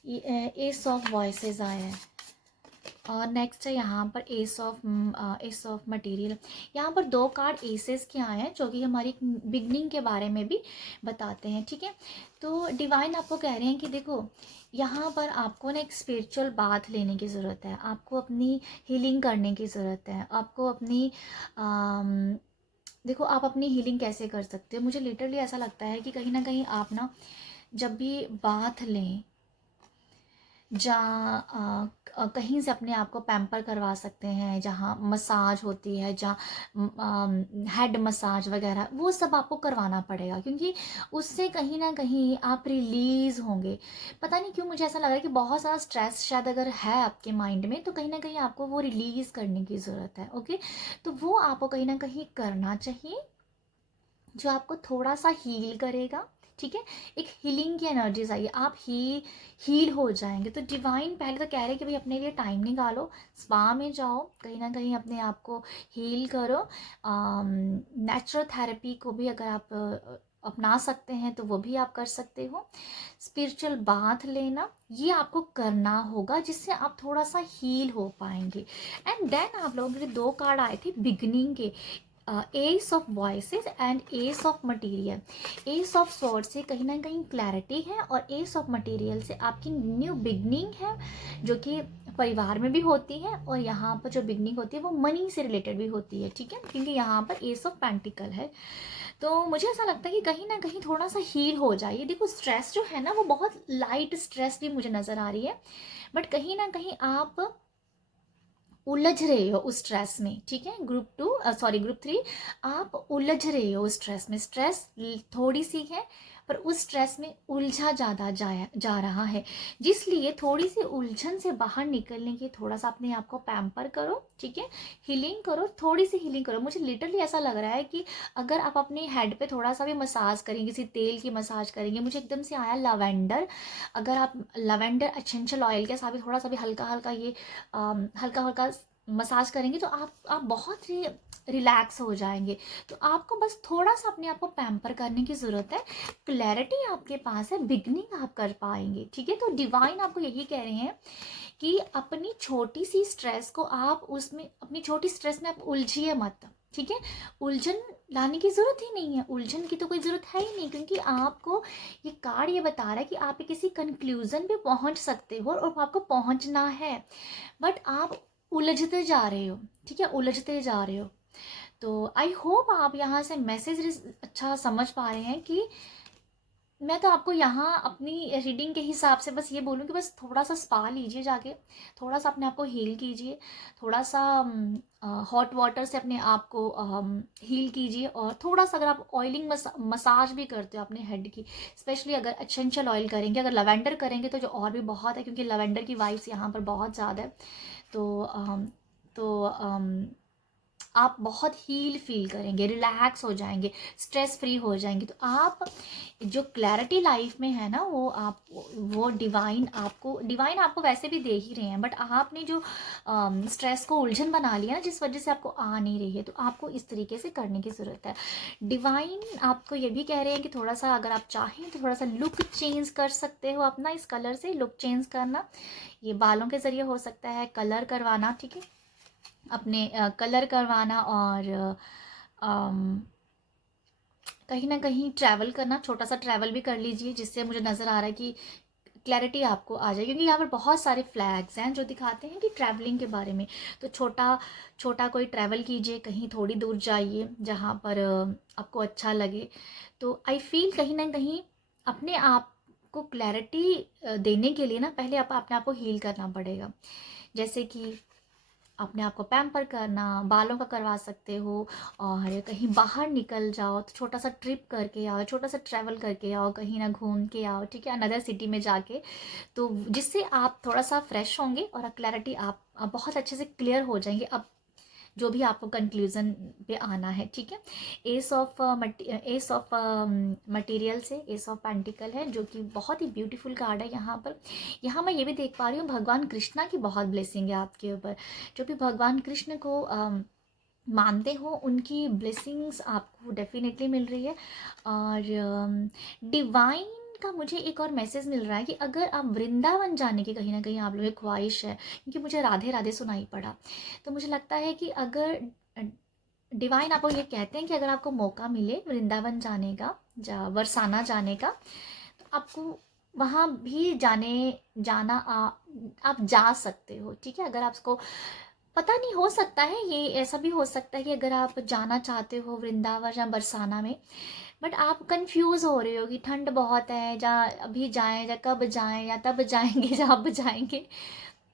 ये एस ऑफ वॉइसेस आया है, और नेक्स्ट है यहाँ पर एस ऑफ मटेरियल। यहाँ पर 2 कार्ड एसेस के आए हैं, जो कि हमारी बिगनिंग के बारे में भी बताते हैं, ठीक है। तो डिवाइन आपको कह रहे हैं कि देखो, यहाँ पर आपको ना एक स्पिरिचुअल बाथ लेने की ज़रूरत है, आपको अपनी हीलिंग करने की ज़रूरत है, आपको अपनी देखो आप अपनी हीलिंग कैसे कर सकते हो। मुझे लिटरली ऐसा लगता है कि कहीं ना कहीं आप ना जब भी बाथ लें, जहाँ कहीं से अपने आप को पैम्पर करवा सकते हैं, जहाँ मसाज होती है, जहाँ हेड मसाज वगैरह, वो सब आपको करवाना पड़ेगा, क्योंकि उससे कहीं ना कहीं आप रिलीज़ होंगे। पता नहीं क्यों मुझे ऐसा लग रहा है कि बहुत सारा स्ट्रेस शायद अगर है आपके माइंड में, तो कहीं ना कहीं आपको वो रिलीज़ करने की ज़रूरत है, ओके। तो वो आपको कहीं ना कहीं करना चाहिए, जो आपको थोड़ा सा हील करेगा, ठीक है। एक हीलिंग की एनर्जीज आई, आप हील हो जाएंगे। तो डिवाइन पहले तो कह रहे हैं कि भाई अपने लिए टाइम निकालो, स्पा में जाओ, कहीं ना कहीं अपने आप को हील करो। नेचुरल थेरेपी को भी अगर आप अपना सकते हैं तो वो भी आप कर सकते हो। स्पिरिचुअल बाथ लेना, ये आपको करना होगा, जिससे आप थोड़ा सा हील हो पाएंगे। एंड देन आप लोगों के लिए 2 कार्ड आए थे बिगनिंग के, S of voices and S of material. S of sword से कहीं ना कहीं क्लैरिटी है, और एस ऑफ मटेरियल से आपकी न्यू बिगनिंग है, जो कि परिवार में भी होती है, और यहाँ पर जो बिगनिंग होती है वो मनी से रिलेटेड भी होती है, ठीक है, क्योंकि यहाँ पर एस ऑफ पेंटिकल है। तो मुझे ऐसा लगता है कि कहीं ना कहीं थोड़ा सा हील हो जाइए। देखो स्ट्रेस जो है ना, वो बहुत लाइट स्ट्रेस भी मुझे नज़र आ रही है, बट कहीं ना कहीं आप उलझ रहे हो उस स्ट्रेस में, ठीक है। ग्रुप 3 आप उलझ रहे हो उस स्ट्रेस में। स्ट्रेस थोड़ी सी है, पर उस स्ट्रेस में उलझा ज़्यादा जा रहा है, जिसलिए थोड़ी सी उलझन से बाहर निकलने के थोड़ा सा अपने आप को पैम्पर करो, ठीक है। हीलिंग करो, थोड़ी सी हीलिंग करो। मुझे लिटरली ऐसा लग रहा है कि अगर आप अपने हेड पे थोड़ा सा भी मसाज करेंगे, किसी तेल की मसाज करेंगे, मुझे एकदम से आया लवेंडर। अगर आप लवेंडर एसेंशियल ऑयल के साथ भी थोड़ा सा भी हल्का हल्का ये हल्का हल्का मसाज करेंगे, तो आप बहुत ही रिलैक्स हो जाएंगे। तो आपको बस थोड़ा सा अपने आप को पैम्पर करने की ज़रूरत है। क्लैरिटी आपके पास है, बिगनिंग आप कर पाएंगे, ठीक है। तो डिवाइन आपको यही कह रहे हैं कि अपनी छोटी सी स्ट्रेस को आप उसमें, अपनी छोटी स्ट्रेस में आप उलझिए मत, ठीक है। उलझन लाने की ज़रूरत ही नहीं है, उलझन की तो कोई ज़रूरत है ही नहीं, क्योंकि आपको ये कार्ड ये बता रहा है कि आप किसी कंक्लूज़न पे पहुंच सकते हो, और आपको पहुंचना है, बट आप उलझते जा रहे हो, ठीक है, उलझते जा रहे हो। तो आई होप आप यहाँ से मैसेज अच्छा समझ पा रहे हैं कि मैं तो आपको यहाँ अपनी रीडिंग के हिसाब से बस ये बोलूँ कि बस थोड़ा सा स्पा लीजिए जाके, थोड़ा सा अपने आप को हील कीजिए, थोड़ा सा हॉट वाटर से अपने आप को हील कीजिए, और थोड़ा सा अगर आप ऑयलिंग मसाज भी करते हो अपने हेड की, स्पेशली अगर एसेंशियल ऑयल करेंगे, अगर लवेंडर करेंगे तो जो और भी बहुत है, क्योंकि लवेंडर की वाइब्स यहाँ पर बहुत ज़्यादा है। तो आप बहुत हील फील करेंगे, रिलैक्स हो जाएंगे, स्ट्रेस फ्री हो जाएंगे। तो आप जो क्लैरिटी लाइफ में है ना, वो डिवाइन आपको वैसे भी दे ही रहे हैं, बट आपने जो स्ट्रेस को उलझन बना लिया ना, जिस वजह से आपको आ नहीं रही है, तो आपको इस तरीके से करने की ज़रूरत है। डिवाइन आपको ये भी कह रहे हैं कि थोड़ा सा अगर आप चाहें तो थोड़ा सा लुक चेंज कर सकते हो अपना, इस कलर से लुक चेंज करना, ये बालों के ज़रिए हो सकता है, कलर करवाना, ठीक है, अपने कलर करवाना, और कहीं ना कहीं ट्रैवल करना, छोटा सा ट्रैवल भी कर लीजिए, जिससे मुझे नज़र आ रहा है कि क्लैरिटी आपको आ जाए, क्योंकि यहाँ पर बहुत सारे फ्लैग्स हैं जो दिखाते हैं कि ट्रैवलिंग के बारे में। तो छोटा छोटा कोई ट्रैवल कीजिए, कहीं थोड़ी दूर जाइए जहाँ पर आपको अच्छा लगे। तो आई फील कहीं ना कहीं अपने आप को क्लैरिटी देने के लिए ना, पहले अपने आप को हील करना पड़ेगा। जैसे कि अपने आप को पैम्पर करना, बालों का करवा सकते हो, और कहीं बाहर निकल जाओ तो छोटा सा ट्रिप करके आओ, छोटा सा ट्रैवल करके आओ, कहीं ना घूम के आओ, ठीक है, अनदर सिटी में जाके। तो जिससे आप थोड़ा सा फ्रेश होंगे और क्लैरिटी आप बहुत अच्छे से क्लियर हो जाएंगे अब जो भी आपको कंक्लूजन पे आना है, ठीक है। एस ऑफ मटेरियल से एस ऑफ पेंटिकल है, जो कि बहुत ही ब्यूटीफुल कार्ड है। यहाँ पर यहाँ मैं ये भी देख पा रही हूँ भगवान कृष्णा की बहुत ब्लेसिंग है आपके ऊपर। जो भी भगवान कृष्ण को मानते हो उनकी ब्लेसिंग्स आपको डेफिनेटली मिल रही है। और डिवाइन का मुझे एक और मैसेज मिल रहा है कि अगर आप वृंदावन जाने की कहीं ना कहीं आप लोगों की ख्वाहिश है, क्योंकि मुझे राधे राधे सुनाई पड़ा, तो मुझे लगता है कि अगर डिवाइन आपको ये कहते हैं कि अगर आपको मौका मिले वृंदावन जाने का, बरसाना जाने का, तो आपको वहाँ भी जाना आप जा सकते हो, ठीक है। अगर आपको पता नहीं, हो सकता है ये ऐसा भी हो सकता है कि अगर आप जाना चाहते हो वृंदावन या बरसाना में, बट आप कंफ्यूज हो रहे हो कि ठंड बहुत है, जा अभी जाएं या कब जाएं या तब जाएंगे जब जाएंगे,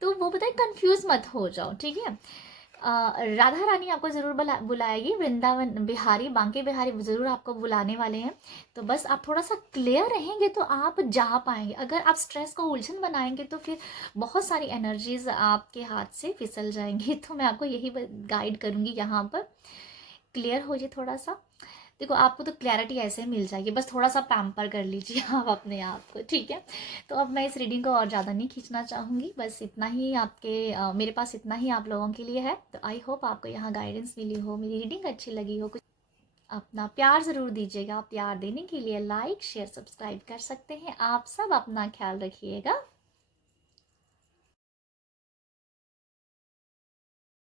तो वो पता है कंफ्यूज मत हो जाओ, ठीक है। राधा रानी आपको ज़रूर बुलाएगी, वृंदावन बिहारी, बांके बिहारी ज़रूर आपको बुलाने वाले हैं। तो बस आप थोड़ा सा क्लियर रहेंगे तो आप जा पाएंगे। अगर आप स्ट्रेस को उलझन बनाएंगे तो फिर बहुत सारी एनर्जीज आपके हाथ से फिसल जाएंगी। तो मैं आपको यही गाइड करूँगी यहाँ पर, क्लियर हो जाए थोड़ा सा। देखो आपको तो क्लैरिटी ऐसे ही मिल जाएगी, बस थोड़ा सा पैम्पर कर लीजिए आप अपने आप को, ठीक है। तो अब मैं इस रीडिंग को और ज़्यादा नहीं खींचना चाहूँगी, बस इतना ही मेरे पास इतना ही आप लोगों के लिए है। तो आई होप आपको यहाँ गाइडेंस मिली हो, मेरी रीडिंग अच्छी लगी हो। कुछ अपना प्यार ज़रूर दीजिएगा। प्यार देने के लिए लाइक शेयर सब्सक्राइब कर सकते हैं। आप सब अपना ख्याल रखिएगा।